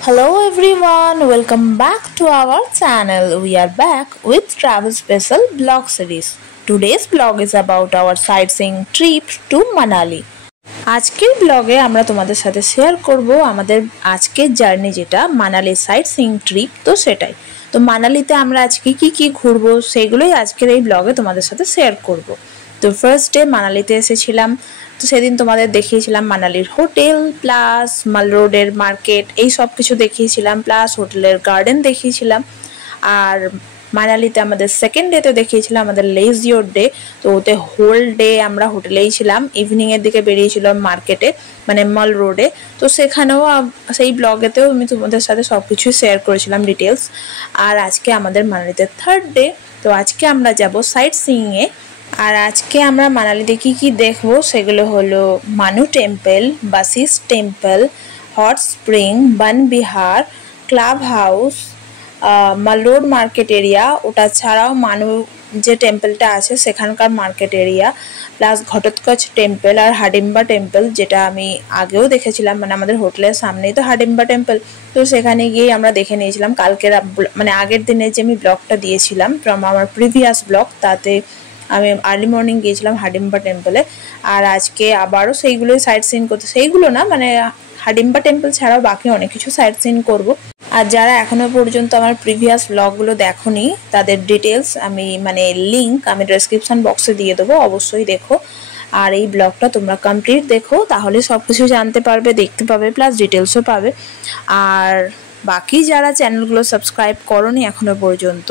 Hello everyone, welcome back to our channel. We are back with travel special blog series. Today's blog is about our sightseeing trip to Manali. আজকের ব্লগে আমরা তোমাদের সাথে share করব আমাদের আজকের journey যেটা মানালি সাইটসিইং ট্রিপ তো সেটাই। তো মানালিতে আমরা আজকে কি ঘুরবো সেগুলোই আজকের এই ব্লগে তোমাদের সাথে শেয়ার করব। তো ফার্স্ট ডে মানালিতে এসেছিলাম, তো সেদিন তোমাদের দেখিয়েছিলাম মানালির হোটেল প্লাস মাল রোডের মার্কেট এই সব কিছু দেখিয়েছিলাম, প্লাস হোটেলের গার্ডেন দেখিয়েছিলাম। আর মানালিতে আমাদের সেকেন্ড ডেতে দেখিয়েছিলাম আমাদের লেজিওর ডে। তো ওতে হোল ডে আমরা হোটেলেই ছিলাম, ইভিনিংয়ের দিকে বেরিয়েছিলাম মার্কেটে মানে মল রোডে। তো সেখানেও সেই ব্লগেতেও আমি তোমাদের সাথে সব কিছুই শেয়ার করেছিলাম ডিটেলস। আর আজকে আমাদের মানালিতে থার্ড ডে, তো আজকে আমরা যাব সাইট সিইংয়ে। আর আজকে আমরা মানালিতে কি দেখবো সেগুলো হলো মানু টেম্পল, বাসিস temple, hot spring, Vanvihar, club house, mall road market area, ওটা ছাড়াও মানু যে টেম্পলটা আছে সেখানকার market area, plus Ghatotkach temple আর হাডিম্বা টেম্পল যেটা আমি আগেও দেখেছিলাম, মানে আমাদের হোটেলের সামনেই তো হাডিম্বা টেম্পল। তো সেখানে গিয়ে আমরা দেখে নিয়েছিলাম কালকের মানে আগের দিনে যে আমি ব্লগটা দিয়েছিলাম ফ্রম আমার প্রিভিয়াস ব্লগ, তাতে আমি আর্লি মর্নিং গিয়েছিলাম হাডিম্বা টেম্পলে। আর আজকে আবারও সেইগুলোই সাইট সিন করতে, সেইগুলো না মানে হাডিম্বা টেম্পল ছাড়াও বাকি অনেক কিছু সাইট সিন করবো। আর যারা এখনো পর্যন্ত আমার প্রিভিয়াস ব্লগগুলো দেখোনি তাদের ডিটেলস আমি মানে লিঙ্ক আমি ডেসক্রিপশন বক্সে দিয়ে দেবো, অবশ্যই দেখো। আর এই ব্লগটা তোমরা কমপ্লিট দেখো, তাহলে সব কিছু জানতে পারবে, দেখতে পাবে, প্লাস ডিটেলসও পাবে। আর বাকি যারা চ্যানেলগুলো সাবস্ক্রাইব করোনি এখনো পর্যন্ত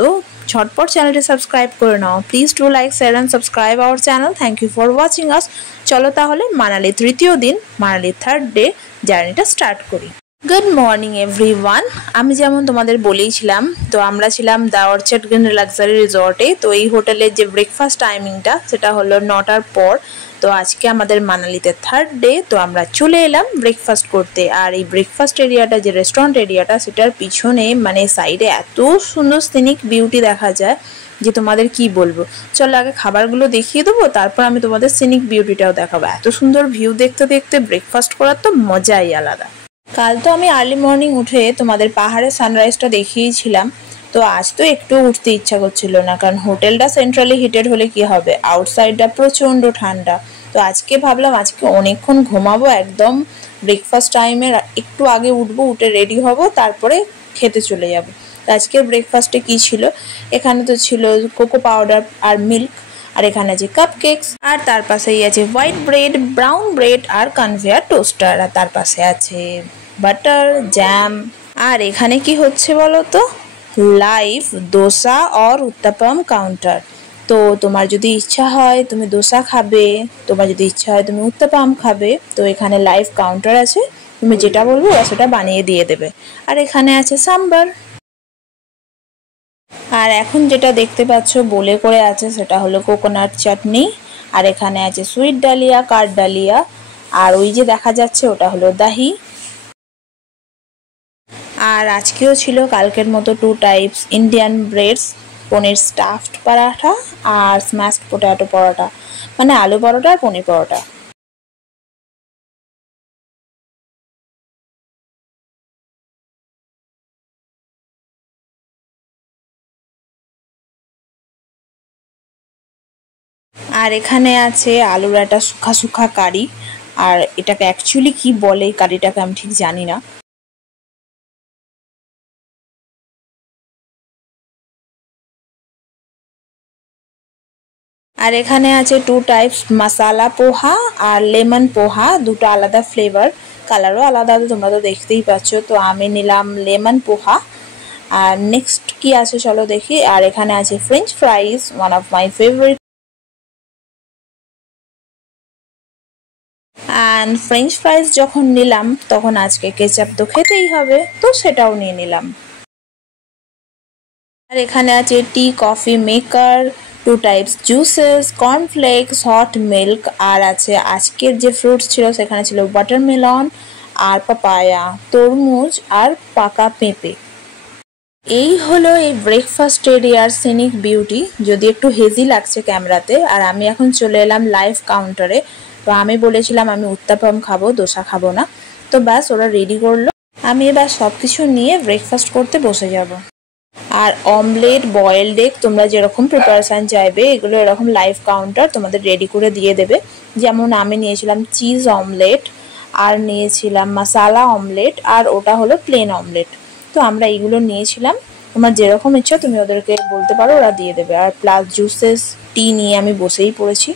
ঝটপট চ্যানেলটি সাবস্ক্রাইব করে নাও। Please do like, share and subscribe our channel. Thank you for watching us. চলো তাহলে মানালি তৃতীয় দিন, মানালি থার্ড ডে জার্নিটা স্টার্ট করি। Good morning everyone. আমি যেমন তোমাদের বলেইছিলাম, তো আমরা ছিলাম দ্য অর্চার্ড গ্রিন লাক্সারি রিসর্টে। তো এই হোটেলের যে ব্রেকফাস্ট টাইমিংটা সেটা হলো 9টার পর। তো আজকে আমাদের মানালিতে থার্ড ডে, তো আমরা চলে এলাম ব্রেকফাস্ট করতে। আর এই ব্রেকফাস্ট এরিয়াটা যে রেস্টুরেন্ট এরিয়াটা সেটার পিছনে মানে সাইডে এত সুন্দর সিনিক বিউটি দেখা যায় যে তোমাদের কি বলবো। চলো আগে খাবারগুলো দেখিয়ে দেবো, তারপর আমি তোমাদের সিনিক বিউটিটাও দেখাবো। এত সুন্দর ভিউ দেখতে দেখতে ব্রেকফাস্ট করার তো মজাই আলাদা। কাল তো আমি আর্লি মর্নিং উঠে তোমাদের পাহাড়ের সানরাইজটা দেখিয়েছিলাম। তো আজ তো একটু উঠতে ইচ্ছা করছিল না, কারণ হোটেলটা সেন্ট্রালি হিটেড হলে কি হবে, আউটসাইডটা প্রচণ্ড ঠান্ডা। তো আজকে ভাবলাম আজকে অনেকক্ষণ ঘুমাবো, একদম ব্রেকফাস্ট টাইমের একটু আগে উঠবো, উঠে রেডি হব, তারপরে খেতে চলে যাব। তো আজকের ব্রেকফাস্টে কি ছিল, এখানে তো ছিল কোকো পাউডার আর মিল্ক, আর এখানে আছে কাপ কেকস, আর তার পাশেই আছে হোয়াইট ব্রেড, ব্রাউন ব্রেড আর কনভেয়ার টোস্টার, আর তার পাশে আছে বাটার জ্যাম। আর এখানে কি হচ্ছে বলো তো, লাইভ দোসা আর উত্তাপাম কাউন্টার। তো তোমার যদি ইচ্ছা হয় তুমি দোসা খাবে, তোমার যদি ইচ্ছা হয় তুমি উত্তাপাম খাবে, তো এখানে লাইভ কাউন্টার আছে, তুমি যেটা বলবে ওরা সেটা বানিয়ে দিয়ে দেবে। আর এখানে আছে সাম্বার। আর এখন যেটা দেখতে পাচ্ছ বলে করে আছে সেটা হলো কোকোনাট চাটনি, আর এখানে আছে সুইট ডালিয়া, কাঠ ডালিয়া, আর ওই যে দেখা যাচ্ছে ওটা হলো দাহি। আর আজকেও ছিল কালকের মতো 2 টাইপস ইন্ডিয়ান ব্রেডস, পনির স্টাফড পরাঠা আর স্ম্যাশড পোটাটো পরোটা, মানে আলু পরোটা আর পনির পরোটা। আর এখানে আছে আলুর একটা শুখা কারি, আর এটাকে অ্যাকচুয়ালি কি বলে এই কারিটাকে আমি ঠিক জানি না। আর এখানে আছে 2 টাইপস মশালা পোহা আর লেমন পোহা, দুটো আলাদা ফ্লেভার, কালারও আলাদা, তোমরা তো দেখতেই পাচ্ছ। তো আমি নিলাম লেমন পোহা। আর নেক্সট কি আছে চলো দেখি। আর এখানে আছে French ফ্রাইজ, one of my favourite. And French ফ্রাইজ যখন নিলাম তখন আজকে কেচাপ তো খেতেই হবে, তো সেটাও নিয়ে নিলাম। আর এখানে আছে tea coffee maker, 2 types juices, cornflakes, hot milk, আর আছে আজকের যে ফ্রুটস ছিল সেখানে ছিল ওয়াটারমেলন আর পাপায়া, তরমুজ আর পাকা পেঁপে। এই হলো এই ব্রেকফাস্ট এরিয়ার সিনিক বিউটি, যদি একটু হেজি লাগছে ক্যামেরাতে। আর আমি এখন চলে এলাম লাইভ কাউন্টারে। তো আমি বলেছিলাম আমি উত্তাপাম খাবো, দোসা খাবো না। তো ব্যাস ওরা রেডি করলো। আমি এবার সব কিছু নিয়ে ব্রেকফাস্ট করতে বসে যাব। আর অমলেট, বয়েলড এগ তোমরা যেরকম প্রিপারেশান চাইবে এগুলো এরকম লাইভ কাউন্টার তোমাদের রেডি করে দিয়ে দেবে। যেমন আমি নিয়েছিলাম চিজ অমলেট, আর নিয়েছিলাম মশালা অমলেট, আর ওটা হলো প্লেন অমলেট। তো আমরা এইগুলো নিয়েছিলাম, তোমার যেরকম ইচ্ছা তুমি ওদেরকে বলতে পারো, ওরা দিয়ে দেবে। আর প্লাস জুসেস, টি নিয়ে আমি বসেই পড়েছি।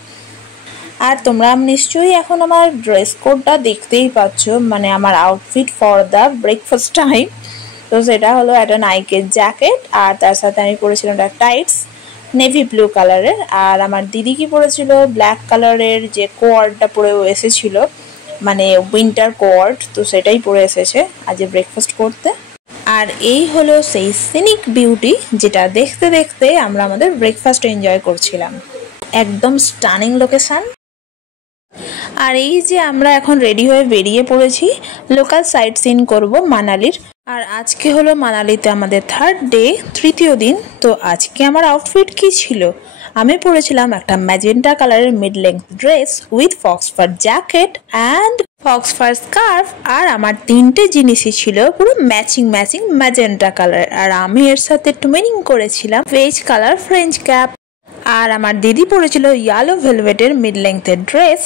আর তোমরা নিশ্চয়ই এখন আমার ড্রেস কোডটা দেখতেই পাচ্ছ, মানে আমার outfit for the breakfast time. তো সেটা হলো একটা নাইকের জ্যাকেট, আর তার সাথে আমি পরেছিলাম একটা টাইটস নেভি ব্লু কালারের। আর আমার দিদি কি পরেছিল ব্ল্যাক কালারের যে কোয়ার্ডটা পরে এসেছিল, মানে উইন্টার কোয়ার্ড, তো সেটাই পরে এসেছে আজ ব্রেকফাস্ট করতে। আর এই হলো সেই সিনিক বিউটি যেটা দেখতে দেখতে আমরা আমাদের ব্রেকফাস্ট এনজয় করছিলাম। একদম স্টানিং লোকেশন। আর এই যে আমরা এখন রেডি হয়ে বেরিয়ে পড়েছি, লোকাল সাইট সিন করবো মানালির। আর আজকে হলো মানালিতে আমাদের থার্ড ডে, তৃতীয় দিন। তো আজকে আমার আউটফিট কি ছিল, আমি পরেছিলাম একটা ম্যাজেন্টা কালারের mid length dress with faux fur jacket and faux fur scarf. আর আমার তিনটে জিনিসই ছিল পুরো ম্যাচিং ম্যাজেন্টা কালার। আর আমি এর সাথে টুইনিং করেছিলাম বেজ কালার ফ্রেঞ্চ ক্যাপ। আর আমার দিদি পরেছিল ইয়েলো ভেলভেটের মিড লেন্থের ড্রেস,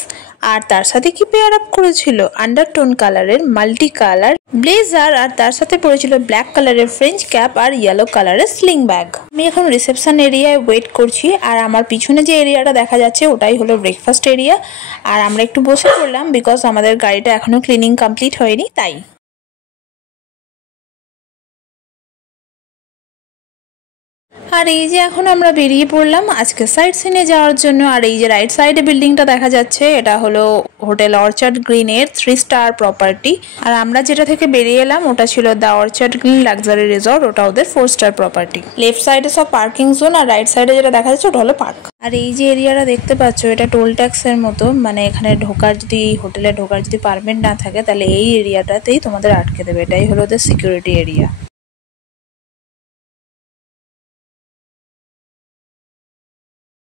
আর তার সাথে কি পেয়ার আপ করেছিল আন্ডারটোন কালারের মাল্টি কালার ব্লেজার, আর তার সাথে পরেছিল ব্ল্যাক কালারের ফ্রেঞ্চ ক্যাপ আর ইয়েলো কালারের স্লিং ব্যাগ। আমি এখন রিসেপশন এরিয়ায় ওয়েট করছি, আর আমার পিছনে যে এরিয়াটা দেখা যাচ্ছে ওটাই হলো ব্রেকফাস্ট এরিয়া। আর আমরা একটু বসে পড়লাম বিকজ আমাদের গাড়িটা এখনো ক্লিনিং কমপ্লিট হয়নি তাই। আর এই যে এখন আমরা বেরিয়ে পড়লাম আজকে সাইট সিনে যাওয়ার জন্য। আর এই যে রাইট সাইডে বিল্ডিংটা দেখা যাচ্ছে এটা হলো হোটেল অর্চার্ড গ্রিনের 3 স্টার প্রপার্টি। আর আমরা যেটা থেকে বেরিয়ে এলাম ওটা ছিল the orchard green luxury resort, ওটা ওদের 4 স্টার প্রপার্টি। লেফট সাইডে সব পার্কিং জোন, আর রাইট সাইডে যেটা দেখা যাচ্ছে ওটা হলো পার্ক। আর এই যে এরিয়াটা দেখতে পাচ্ছ এটা টোল ট্যাক্সের মতো, মানে এখানে ঢোকার যদি হোটেলে ঢোকার যদি পারমিট না থাকে তাহলে এই এরিয়াটাতেই তোমাদের আটকে দেবে, এটাই হলো ওদের সিকিউরিটি এরিয়া।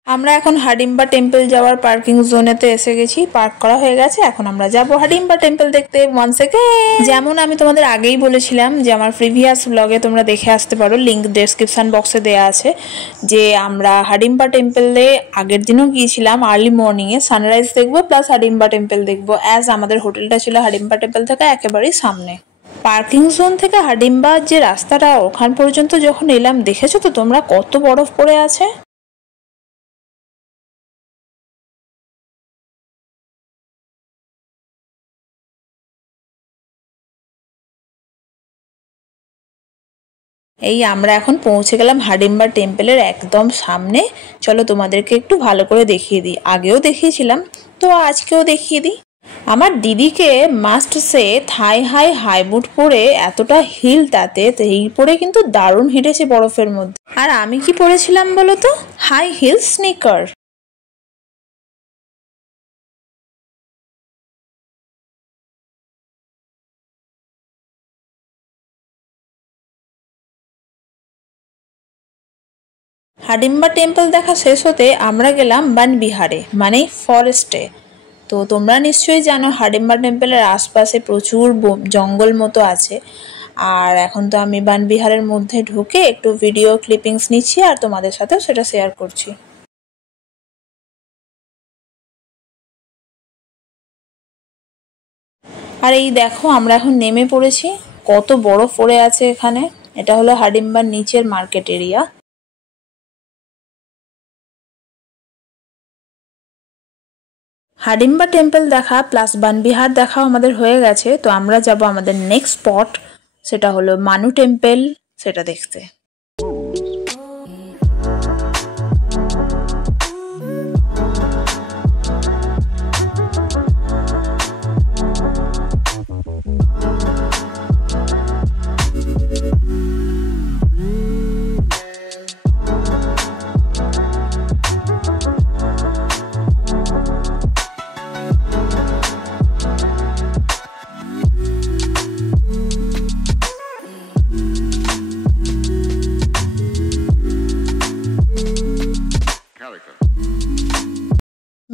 আমরা এখন হাডিম্বা টেম্পল যাওয়ার পার্কিং জোনেতে এসে গেছি, পার্ক করা হয়ে গেছে। এখন আমরা যাব হাডিম্বা টেম্পল দেখতে। 1 সেকেন্ড। যেমন আমি তোমাদের আগেই বলেছিলাম যে আমার প্রিভিয়াস ব্লগে তোমরা দেখে আসতে পারো, লিঙ্ক ডেসক্রিপশন বক্সে দেওয়া আছে, যে আমরা হাডিম্বা টেম্পলে আগের দিনও গিয়েছিলাম আর্লি মর্নিংয়ে। সানরাইজ দেখবো প্লাস হাডিম্বা টেম্পল দেখবো, অ্যাজ আমাদের হোটেলটা ছিল হাডিম্বা টেম্পল থেকে একেবারেই সামনে। পার্কিং জোন থেকে হাডিম্বার যে রাস্তাটা ওখান পর্যন্ত যখন এলাম, দেখেছো তো তোমরা কত বরফ পড়ে আছে। এই আমরা এখন পৌঁছে গেলাম হাডিম্বা টেম্পলের একদম সামনে। চলো তোমাদেরকে একটু ভালো করে দেখিয়ে দিই, আগেও দেখিয়েছিলাম তো আজকেও দেখিয়ে দিই। আমার দিদিকে মাস্ট সে থাই হাই বুট পরে এতটা হিল, তাতে হিল পরে কিন্তু দারুণ হেঁটেছে বরফের মধ্যে। আর আমি কি পরেছিলাম বলো তো, হাই হিল স্নিকার। হাডিম্বা টেম্পল দেখা শেষ হতে আমরা গেলাম বনবিহারে, মানে ফরেস্টে। তো তোমরা নিশ্চয়ই জানো হাডিম্বা টেম্পলের আশপাশে প্রচুর জঙ্গল মতো আছে। আর এখন তো আমি বনবিহারের মধ্যে ঢুকে একটু ভিডিও ক্লিপিংস নিচ্ছি আর তোমাদের সাথেও সেটা শেয়ার করছি। আর এই দেখো আমরা এখন নেমে পড়েছি, কত বরফ পড়ে আছে এখানে। এটা হলো হাডিম্বার নিচের মার্কেট এরিয়া। হাডিম্বা টেম্পল দেখা প্লাস বনবিহার দেখাও আমাদের হয়ে গেছে। তো আমরা যাব আমাদের নেক্সট স্পট, সেটা হলো মানু টেম্পল, সেটা দেখতে।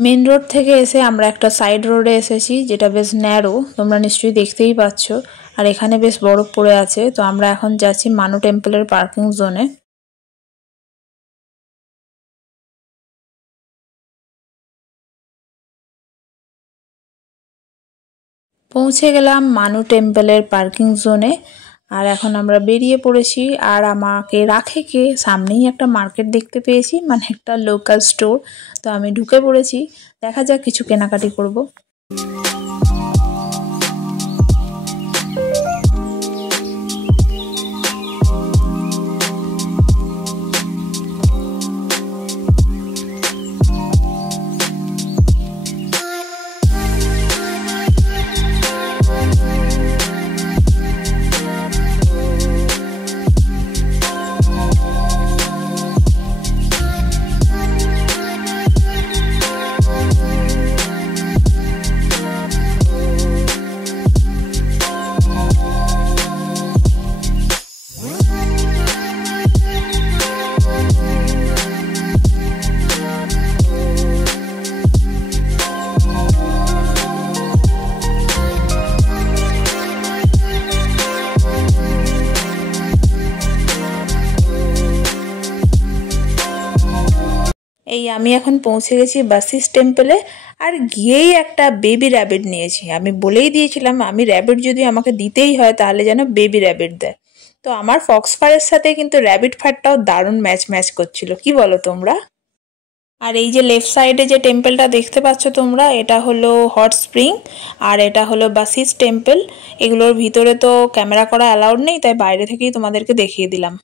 মেন রোড থেকে এসে আমরা একটা সাইড রোডে এসেছি, যেটা বেশ ন্যারো, তোমরা নিশ্চয়ই দেখতেই পাচ্ছ। আর এখানে বেশ বরফ পড়ে আছে। তো আমরা এখন যাচ্ছি মানু টেম্পলের পার্কিং জোনে। পৌঁছে গেলাম মানু টেম্পলের পার্কিং জোনে। আর এখন আমরা বেরিয়ে পড়েছি। আর আমাকে রাখে কে, সামনেই একটা মার্কেট দেখতে পেয়েছি, মানে একটা লোকাল স্টোর। তো আমি ঢুকে পড়েছি, দেখা যাক কিছু কেনাকাটি করব। এই আমি এখন পৌঁছে গেছি বাসিস টেম্পলে। আর গিয়েই একটা বেবি র্যাবিট নিয়েছি। আমি বলেই দিয়েছিলাম আমি র্যাবিট যদি আমাকে দিতেই হয় তাহলে যেন বেবি র্যাবিট দেয়। তো আমার ফক্স ফারের সাথে কিন্তু র্যাবিট ফারটাও দারুণ ম্যাচ করছিল, কি বলো তোমরা? আর এই যে লেফট সাইডে যে টেম্পলটা দেখতে পাচ্ছ তোমরা, এটা হলো হট স্প্রিং আর এটা হলো বাসিস টেম্পল। এগুলোর ভিতরে তো ক্যামেরা করা অ্যালাউড নেই, তাই বাইরে থেকেই তোমাদেরকে দেখিয়ে দিলাম।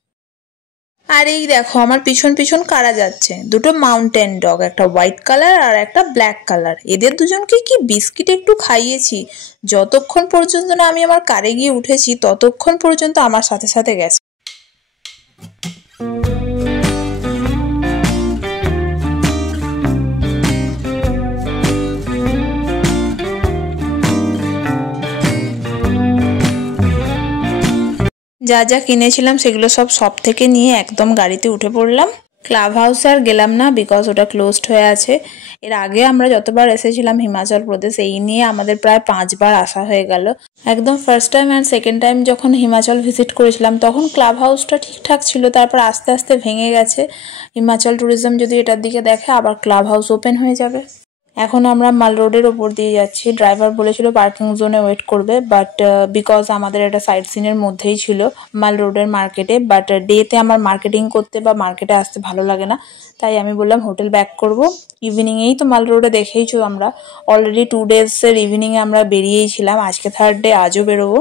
আর এই দেখো আমার পিছন পিছন কারা যাচ্ছে, দুটো মাউন্টেন ডগ, একটা হোয়াইট কালার আর একটা ব্ল্যাক কালার। এদের দুজনকে কি বিস্কিট একটু খাইয়েছি, যতক্ষণ পর্যন্ত না আমি আমার কারে গিয়ে উঠেছি ততক্ষণ পর্যন্ত আমার সাথে সাথে গেছে। যা যা কিনেছিলাম সেগুলো সব থেকে নিয়ে একদম গাড়িতে উঠে পড়লাম। ক্লাব হাউসে আর গেলাম না, বিকজ ওটা ক্লোজড হয়ে আছে। এর আগে আমরা যতবার এসেছিলাম হিমাচল প্রদেশ, এই নিয়ে আমাদের প্রায় 5 বার আসা হয়ে গেল। একদম first time and second time যখন হিমাচল ভিজিট করেছিলাম তখন ক্লাব হাউসটা ঠিকঠাক ছিল, তারপর আস্তে আস্তে ভেঙে গেছে। হিমাচল ট্যুরিজম যদি এটার দিকে দেখে আবার ক্লাব হাউস ওপেন হয়ে যাবে। এখন আমরা মাল রোডের ওপর দিয়ে যাচ্ছি। ড্রাইভার বলেছিল পার্কিং জোনে ওয়েট করবে, বাট বিকজ আমাদের একটা সাইট সিনের মধ্যেই ছিল মাল রোডের মার্কেটে, বাট ডেতে আমার মার্কেটিং করতে বা মার্কেটে আসতে ভালো লাগে না, তাই আমি বললাম হোটেল ব্যাক করব। ইভিনিংয়েই তো মাল রোডে দেখেইছো, আমরা অলরেডি 2 ডেজের ইভিনিংয়ে আমরা বেরিয়েই ছিলাম, আজকে 3rd ডে, আজও বেরোবো।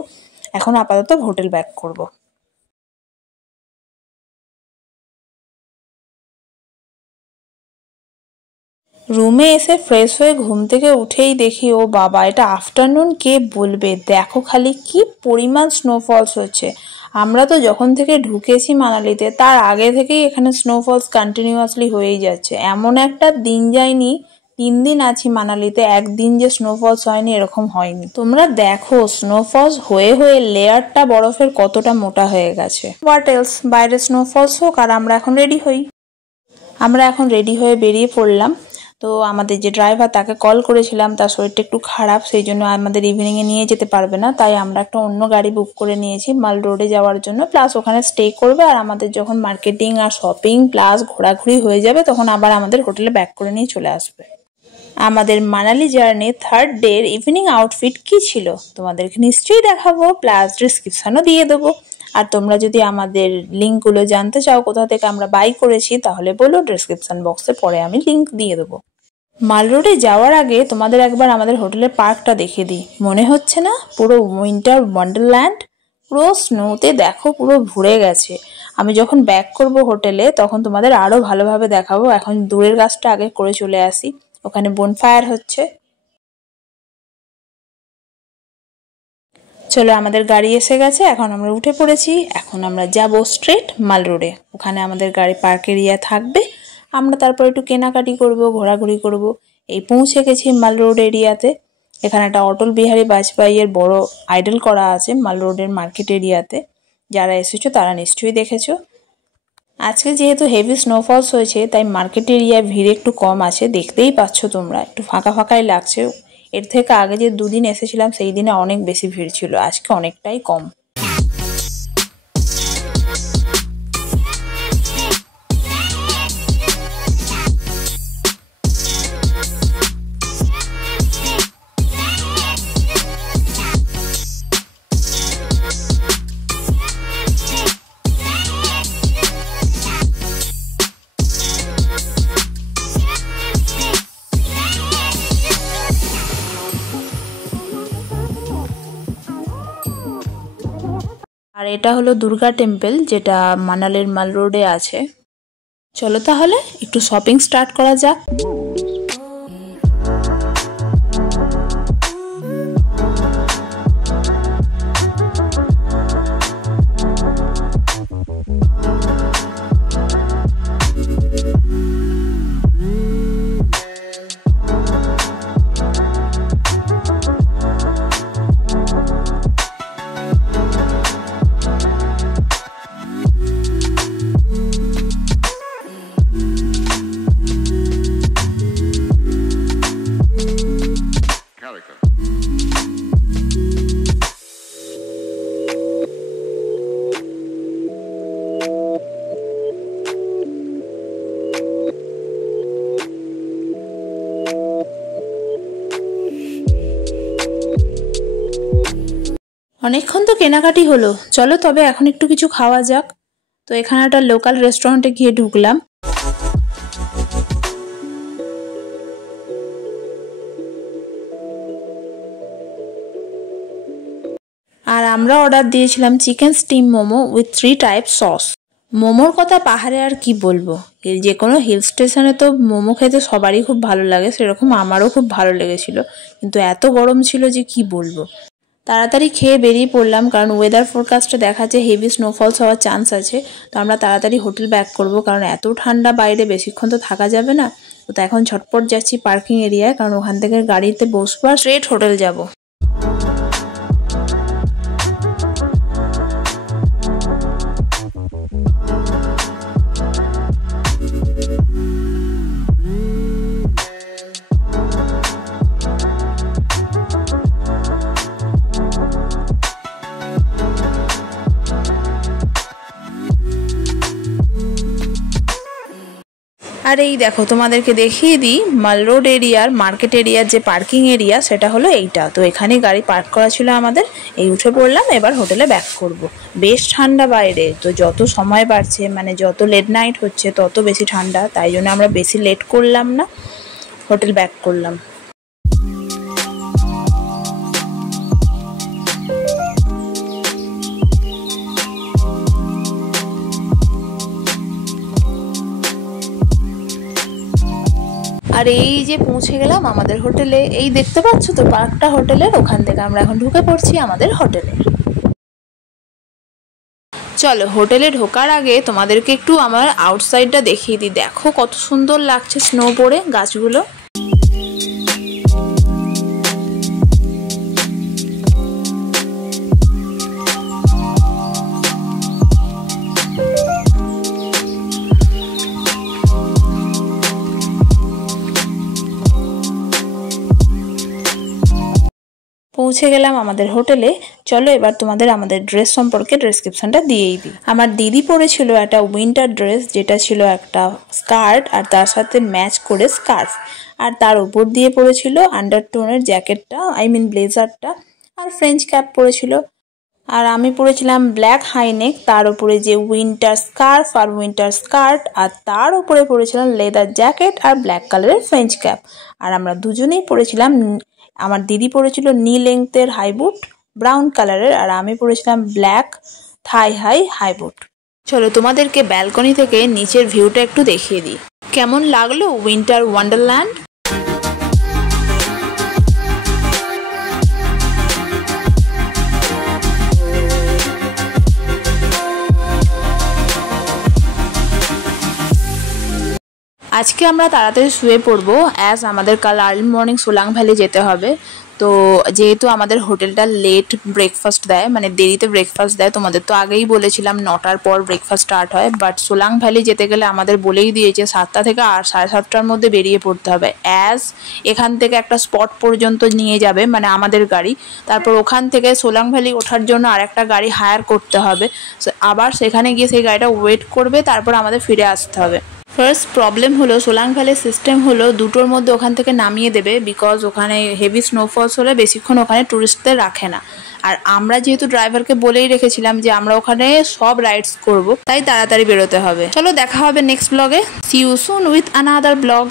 এখন আপাতত হোটেল ব্যাক করব। রুমে এসে ফ্রেশ হয়ে ঘুম থেকে উঠেই দেখি ও বাবা, এটা আফটারনুন, কে বলবে, দেখো খালি কি পরিমাণ স্নোফলস হচ্ছে। আমরা তো যখন থেকে ঢুকেছি মানালিতে তার আগে থেকেই এখানে স্নোফলস কন্টিনিউয়াসলি হয়েই যাচ্ছে। এমন একটা দিন যায়নি, 3 দিন আছি মানালিতে, একদিন যে স্নোফলস হয়নি এরকম হয়নি। তোমরা দেখো স্নোফলস হয়ে হয়ে লেয়ারটা বরফের কতটা মোটা হয়ে গেছে। হোয়াট এলস, বাইরে স্নোফলস হোক আর আমরা এখন রেডি হই। আমরা এখন রেডি হয়ে বেরিয়ে পড়লাম। তো আমাদের যে ড্রাইভার তাকে কল করেছিলাম, তার শরীরটা একটু খারাপ, সেই জন্য আমাদের ইভিনিংয়ে নিয়ে যেতে পারবে না, তাই আমরা একটা অন্য গাড়ি বুক করে নিয়েছি মাল রোডে যাওয়ার জন্য। প্লাস ওখানে স্টে করবে আর আমাদের যখন মার্কেটিং আর শপিং প্লাস ঘোরাঘুরি হয়ে যাবে তখন আবার আমাদের হোটেলে ব্যাক করে নিয়ে চলে আসবে। আমাদের মানালি জার্নি 3rd ডের ইভিনিং আউটফিট কি ছিল তোমাদেরকে নিশ্চয়ই দেখাবো, প্লাস ডিসক্রিপশনও দিয়ে দেবো। আর তোমরা যদি আমাদের লিঙ্কগুলো জানতে চাও কোথা থেকে আমরা বাই করেছি তাহলে বলো, ডিসক্রিপশন বক্সে পরে আমি লিঙ্ক দিয়ে দেবো। মাল রোডে যাওয়ার আগে তোমাদের একবার আমাদের হোটেলের পার্কটা দেখে দিই। মনে হচ্ছে না পুরো উইন্টার ওয়ান্ডারল্যান্ড? পুরো স্নোতে দেখো পুরো ভরে গেছে। আমি যখন ব্যাক করব হোটেলে তখন তোমাদের আরো ভালোভাবে দেখাবো। এখন দূরের কাজটা আগে করে চলে আসি, ওখানে বনফায়ার হচ্ছে। চলো আমাদের গাড়ি এসে গেছে, এখন আমরা উঠে পড়েছি। এখন আমরা যাব স্ট্রেট মাল রোডে, ওখানে আমাদের গাড়ি পার্ক এরিয়া থাকবে। আমরা তারপর একটু কেনাকাটি করব, ঘোরাঘুরি করব। এই পৌঁছে গেছি মাল রোড এরিয়াতে। এখানে একটা অটল বিহারী বাজপেয়ীর বড় আইডল করা আছে মাল রোডের মার্কেট এরিয়াতে। যারা এসেছো তারা নিশ্চয়ই দেখেছো। আজকে যেহেতু হেভি স্নোফলস হয়েছে তাই মার্কেট এরিয়ায় ভিড় একটু কম আছে, দেখতেই পাচ্ছ তোমরা, একটু ফাঁকা ফাঁকাই লাগছে। এর থেকে আগে যে দুদিন এসেছিলাম সেই দিনে অনেক বেশি ভিড় ছিল, আজকে অনেকটাই কম। আর এটা হলো দুর্গা টেম্পল, যেটা মানালির মাল রোডে আছে। চলো তাহলে একটু শপিং স্টার্ট করা যাক। অনেকক্ষণ তো কেনাকাটি হলো, চলো তবে এখন একটু কিছু খাওয়া যাক। তো এখানে একটা লোকাল রেস্টুরেন্টে গিয়ে ঢুকলাম। আর আমরা অর্ডার দিয়েছিলাম chicken steam momo with 3 type sauce. মোমোর কথা পাহাড়ে আর কি বলবো, যে কোনো হিল স্টেশনে তো মোমো খেতে সবারই খুব ভালো লাগে, সেরকম আমারও খুব ভালো লেগেছিল, কিন্তু এত গরম ছিল যে কি বলবো। তাড়াতাড়ি খেয়ে বেরিয়ে পড়লাম, কারণ ওয়েদার ফোরকাস্টে দেখাচ্ছে হেভি স্নোফলস হওয়ার চান্স আছে। তো আমরা তাড়াতাড়ি হোটেল ব্যাক করব, কারণ এত ঠান্ডা বাইরে বেশিক্ষণ তো থাকা যাবে না। তো এখন ঝটপট যাচ্ছি পার্কিং এরিয়ায়, কারণ ওখান থেকে গাড়িতে বসবো আর স্ট্রেট হোটেল যাব। আর এই দেখো, তোমাদেরকে দেখিয়ে দিই, মাল রোড এরিয়ার মার্কেট এরিয়ার যে পার্কিং এরিয়া সেটা হলো এইটা। তো এখানে গাড়ি পার্ক করা ছিল আমাদের, এই উঠে পড়লাম, এবার হোটেলে ব্যাক করব। বেশ ঠান্ডা বাইরে, তো যত সময় বাড়ছে মানে যত লেট নাইট হচ্ছে তত বেশি ঠান্ডা, তাই জন্য আমরা বেশি লেট করলাম না, হোটেল ব্যাক করলাম। আর এই যে পৌঁছে গেলাম আমাদের হোটেলে, এই দেখতে পাচ্ছ তো পার্কটা হোটেলের, ওখান থেকে আমরা এখন ঢুকে পড়ছি আমাদের হোটেলে। চলো হোটেলে ঢোকার আগে তোমাদেরকে একটু আমার আউটসাইডটা দেখিয়ে দিই। দেখো কত সুন্দর লাগছে স্নো পড়ে, গাছগুলো। পৌঁছে গেলাম আমাদের হোটেলে। চলো এবার তোমাদের আমাদের ড্রেস সম্পর্কে ডেসক্রিপশনটা দিয়েই দিই। আমার দিদি পরেছিল একটা উইন্টার ড্রেস, যেটা ছিল একটা স্কার্ট আর তার সাথে ম্যাচ করে স্কার্ফ, আর তার উপর দিয়ে পরেছিল আন্ডারটোনের জ্যাকেটটা, ব্লেজারটা, আর ফ্রেঞ্চ ক্যাপ পরেছিল। আর আমি পরেছিলাম ব্ল্যাক হাইনেক, তার উপরে যে উইন্টার স্কার্ফ আর উইন্টার স্কার্ট, আর তার উপরে পরেছিলাম লেদার জ্যাকেট আর ব্ল্যাক কালারের ফ্রেঞ্চ ক্যাপ। আর আমরা দুজনেই পরেছিলাম, আমার দিদি পরেছিল নি লেংথের হাই বুট ব্রাউন কালারের, আর আমি পরেছিলাম ব্ল্যাক থাই হাই বুট। চলো তোমাদেরকে ব্যালকনি থেকে নিচের ভিউটা একটু দেখিয়ে দিই। কেমন লাগলো উইন্টার ওয়ান্ডারল্যান্ড? আজকে আমরা তাড়াতাড়ি শুয়ে পড়বো, অ্যাজ আমাদের কাল আর্লি মর্নিং সোলাং ভ্যালি যেতে হবে। তো যেহেতু আমাদের হোটেলটা লেট ব্রেকফাস্ট দেয়, মানে দেরিতে ব্রেকফাস্ট দেয়, তোমাদের তো আগেই বলেছিলাম 9টার পর ব্রেকফাস্ট স্টার্ট হয়, বাট সোলাং ভ্যালি যেতে গেলে আমাদের বলেই দিয়েছে 7টা থেকে 7:30টার মধ্যে বেরিয়ে পড়তে হবে। এখান থেকে একটা স্পট পর্যন্ত নিয়ে যাবে, মানে আমাদের গাড়ি, তারপর ওখান থেকে সোলাং ভ্যালি ওঠার জন্য আর একটা গাড়ি হায়ার করতে হবে, আবার সেখানে গিয়ে সেই গাড়িটা ওয়েট করবে, তারপর আমাদের ফিরে আসতে হবে। ফার্স্ট প্রবলেম হলো সোলাং ভ্যালির সিস্টেম হলো 2টোর মধ্যে ওখান থেকে নামিয়ে দেবে, বিকজ ওখানে হেভি স্নোফলস হলে বেশিক্ষণ ওখানে ট্যুরিস্টদের রাখে না। আর আমরা যেহেতু ড্রাইভারকে বলেই রেখেছিলাম যে আমরা ওখানে সব রাইডস করব, তাই তাড়াতাড়ি বেরোতে হবে। চলো দেখা হবে নেক্সট ব্লগে। See you soon with another blog.